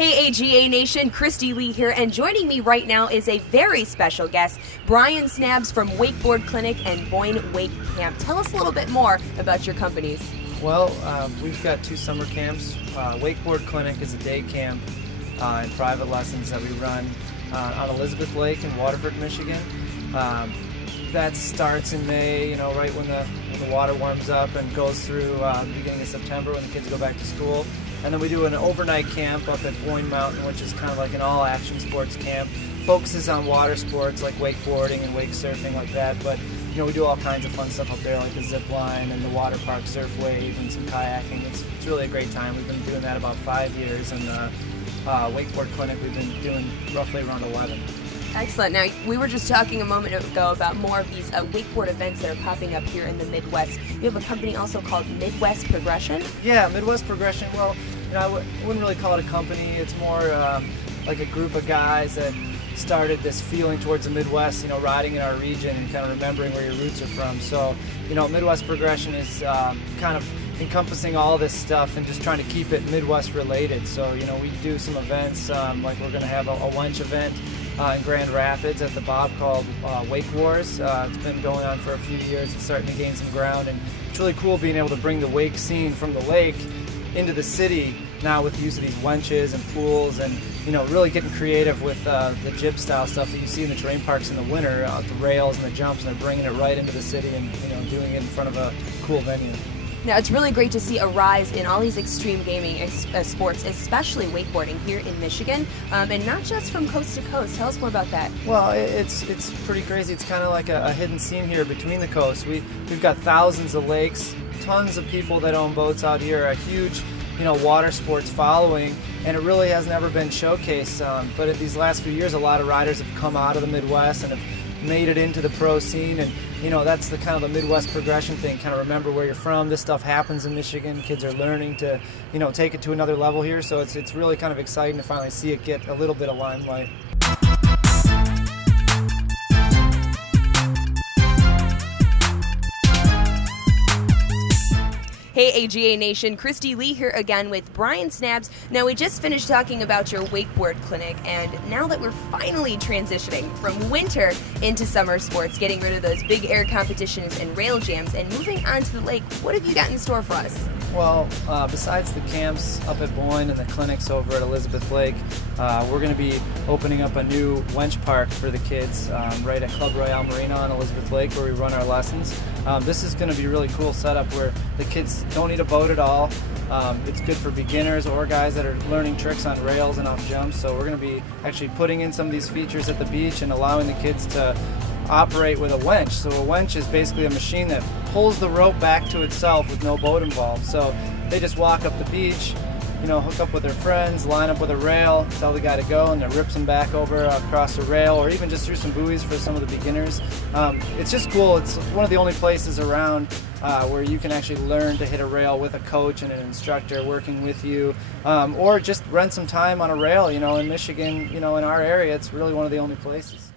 Hey A.G.A. Nation, Christy Lee here, and joining me right now is a very special guest, Brian Snabes from Wakeboard Clinic and Boyne Wake Camp. Tell us a little bit more about your companies. Well, we've got two summer camps. Wakeboard Clinic is a day camp and private lessons that we run on Elizabeth Lake in Waterford, Michigan. That starts in May, right when the water warms up, and goes through the beginning of September when the kids go back to school. And then we do an overnight camp up at Boyne Mountain, which is kind of like an all-action sports camp. Focuses on water sports like wakeboarding and wake surfing like that, but we do all kinds of fun stuff up there, like the zip line and the water park surf wave and some kayaking. It's really a great time. We've been doing that about 5 years, and the Wakeboard Clinic we've been doing roughly around 11. Excellent. Now, we were just talking a moment ago about more of these wakeboard events that are popping up here in the Midwest. You have a company also called Midwest Progression? Yeah, Midwest Progression. Well, I wouldn't really call it a company. It's more like a group of guys that started this feeling towards the Midwest, riding in our region and kind of remembering where your roots are from. So, Midwest Progression is kind of encompassing all this stuff and just trying to keep it Midwest related. So, we do some events, like we're going to have a wench event in Grand Rapids at the Bob called Wake Wars. It's been going on for a few years. It's starting to gain some ground, and it's really cool being able to bring the wake scene from the lake into the city now with the use of these wenches and pools, and really getting creative with the jib style stuff that you see in the terrain parks in the winter, the rails and the jumps, and they're bringing it right into the city and doing it in front of a cool venue. Now, it's really great to see a rise in all these extreme gaming sports, especially wakeboarding here in Michigan, and not just from coast to coast. Tell us more about that. Well, it's pretty crazy. It's kind of like a hidden scene here between the coasts. We've got thousands of lakes, tons of people that own boats out here, a huge water sports following, and it really has never been showcased. But in these last few years, a lot of riders have come out of the Midwest and have made it into the pro scene, and that's the kind of the Midwest Progression thing. Kind of remember where you're from. This stuff happens in Michigan. Kids are learning to take it to another level here, so it's really kind of exciting to finally see it get a little bit of limelight. Hey A.G.A. Nation, Christy Lee here again with Brian Snabes. Now, we just finished talking about your wakeboard clinic, and now that we're finally transitioning from winter into summer sports, getting rid of those big air competitions and rail jams and moving on to the lake, what have you got in store for us? Well, besides the camps up at Boyne and the clinics over at Elizabeth Lake, we're going to be opening up a new wench park for the kids right at Club Royale Marina on Elizabeth Lake, where we run our lessons. This is going to be a really cool setup where the kids don't need a boat at all. It's good for beginners or guys that are learning tricks on rails and off jumps. So we're going to be actually putting in some of these features at the beach and allowing the kids to operate with a wench. So a wench is basically a machine that pulls the rope back to itself with no boat involved. So they just walk up the beach, hook up with their friends, line up with a rail, tell the guy to go, and it rips them back over across a rail, or even just through some buoys for some of the beginners. It's just cool. It's one of the only places around where you can actually learn to hit a rail with a coach and an instructor working with you, or just rent some time on a rail. In Michigan, in our area, it's really one of the only places.